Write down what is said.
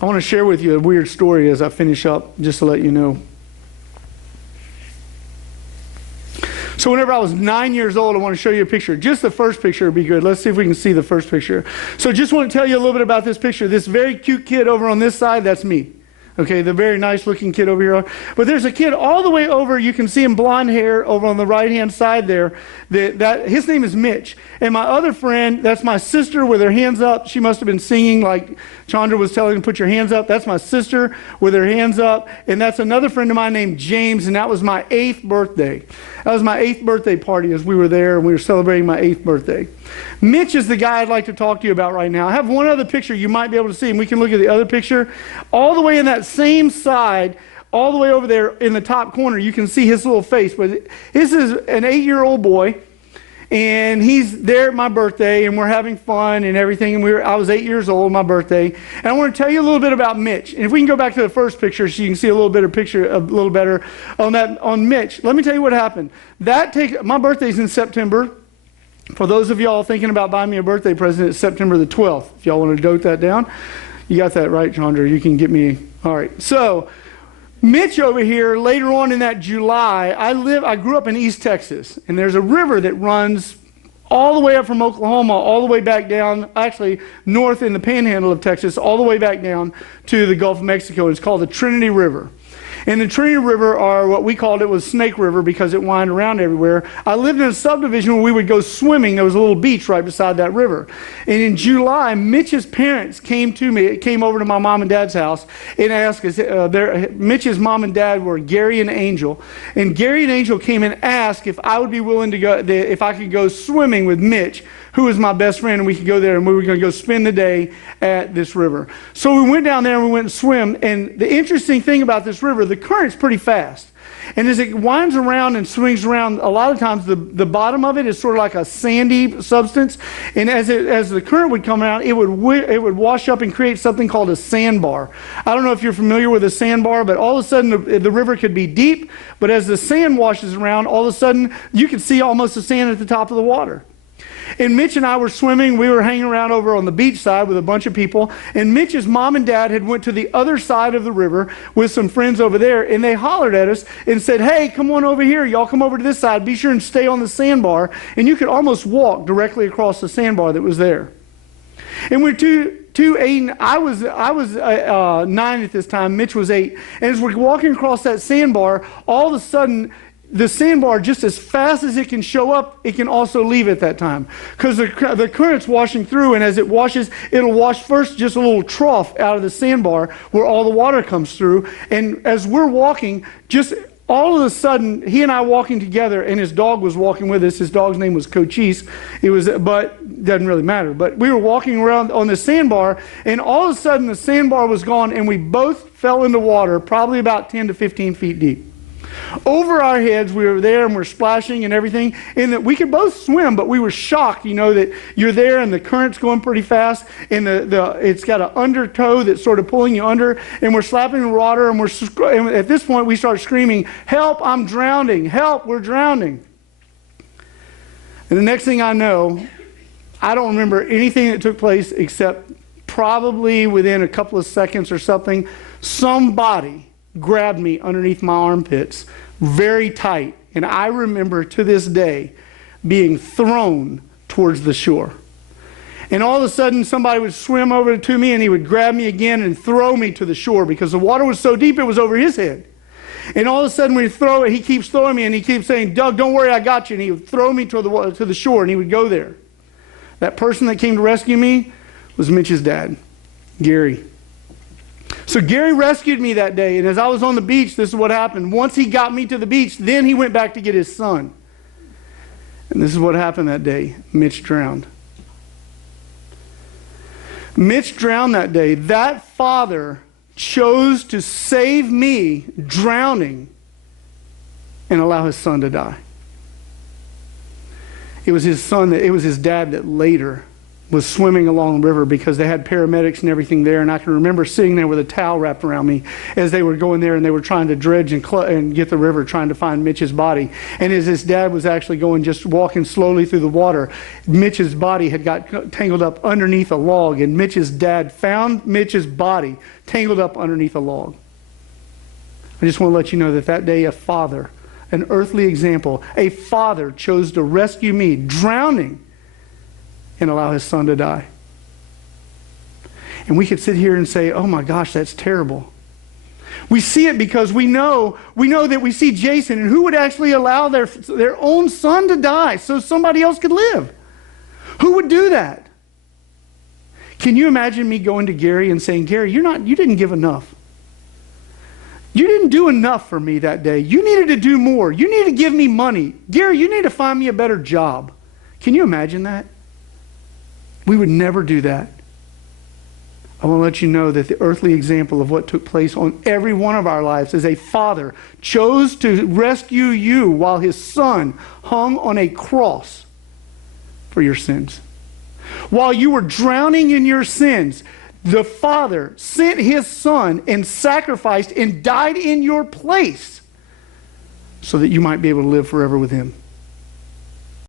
I want to share with you a weird story as I finish up, just to let you know. So whenever I was 9 years old, I want to show you a picture. Just the first picture would be good. Let's see if we can see the first picture. So just want to tell you a little bit about this picture. This very cute kid over on this side, that's me. Okay, the very nice looking kid over here. But there's a kid all the way over, you can see him, blonde hair, over on the right hand side there. His name is Mitch. And my other friend, that's my sister with her hands up. She must have been singing like Chandra was telling him, put your hands up. That's my sister with her hands up. And that's another friend of mine named James, and that was my 8th birthday. That was my 8th birthday party as we were there, and we were celebrating my 8th birthday. Mitch is the guy I'd like to talk to you about right now. I have one other picture you might be able to see, and we can look at the other picture. All the way in that same side, all the way over there in the top corner, you can see his little face. But this is an 8-year-old boy, and he's there at my birthday, and we're having fun and everything. And I was 8 years old, my birthday. And I want to tell you a little bit about Mitch. And if we can go back to the first picture so you can see a little better on Mitch. Let me tell you what happened. My birthday's in September. For those of y'all thinking about buying me a birthday present, it's September the 12th. If y'all want to note that down. You got that right, Chandra. You can get me. All right. So Mitch over here, later on in that July, I grew up in East Texas, and there's a river that runs all the way up from Oklahoma, all the way back down, actually north in the panhandle of Texas, all the way back down to the Gulf of Mexico. It's called the Trinity River. And the Trinity River, are what we called it was Snake River because it wound around everywhere. I lived in a subdivision where we would go swimming. There was a little beach right beside that river. And in July, Mitch's parents came over to my mom and dad's house and asked us, Mitch's mom and dad were Gary and Angel. And Gary and Angel came and asked if I would be willing to go, if I could go swimming with Mitch, who was my best friend, and we could go there, and we were going to go spend the day at this river. So we went down there and we went and swim. And the interesting thing about this river, the current's pretty fast. And as it winds around and swings around, a lot of times the bottom of it is sort of like a sandy substance. And as the current would come around, it would wash up and create something called a sandbar. I don't know if you're familiar with a sandbar, but all of a sudden the river could be deep, but as the sand washes around, all of a sudden you could see almost the sand at the top of the water. And Mitch and I were swimming. We were hanging around over on the beach side with a bunch of people. And Mitch's mom and dad had went to the other side of the river with some friends over there. And they hollered at us and said, hey, come on over here. Y'all come over to this side. Be sure and stay on the sandbar. And you could almost walk directly across the sandbar that was there. And we're 8. I was 9 at this time. Mitch was 8. And as we're walking across that sandbar, all of a sudden, the sandbar, just as fast as it can show up, it can also leave at that time. Because the current's washing through, and as it washes, it'll wash first just a little trough out of the sandbar where all the water comes through. And as we're walking, just all of a sudden, he and I walking together, and his dog was walking with us. His dog's name was Cochise. But doesn't really matter. But we were walking around on the sandbar, and all of a sudden, the sandbar was gone, and we both fell into water, probably about 10 to 15 feet deep. Over our heads, we were there and we're splashing and everything, and that we could both swim, but we were shocked, that you're there and the current's going pretty fast, and it's got an undertow that's sort of pulling you under, and we're slapping the water, and at this point we start screaming, help, I'm drowning, help, we're drowning. And the next thing I know, I don't remember anything that took place except probably within a couple of seconds or something, somebody grabbed me underneath my armpits very tight, and I remember to this day being thrown towards the shore. And all of a sudden somebody would swim over to me, and he would grab me again and throw me to the shore because the water was so deep it was over his head. And all of a sudden we throw it, he keeps throwing me, and he keeps saying, Doug, don't worry, I got you. And he would throw me to the shore, and he would go there. That person that came to rescue me was Mitch's dad, Gary. So Gary rescued me that day, and as I was on the beach, this is what happened. Once he got me to the beach, then he went back to get his son. And this is what happened that day. Mitch drowned. Mitch drowned that day. That father chose to save me drowning and allow his son to die. It was his dad that later was swimming along the river because they had paramedics and everything there. And I can remember sitting there with a towel wrapped around me as they were going there and they were trying to dredge and get the river, trying to find Mitch's body. And as his dad was actually going, just walking slowly through the water, Mitch's body had got tangled up underneath a log, and Mitch's dad found Mitch's body tangled up underneath a log. I just want to let you know that that day a father, an earthly example, a father chose to rescue me, drowning, and allow his son to die. And we could sit here and say, oh my gosh, that's terrible. We see it because we know that we see Jason, and who would actually allow their own son to die so somebody else could live? Who would do that? Can you imagine me going to Gary and saying, Gary, you didn't give enough. You didn't do enough for me that day. You needed to do more. You need to give me money. Gary, you need to find me a better job. Can you imagine that? We would never do that. I want to let you know that the earthly example of what took place on every one of our lives is a father chose to rescue you while his son hung on a cross for your sins. While you were drowning in your sins, the Father sent his Son and sacrificed and died in your place so that you might be able to live forever with him.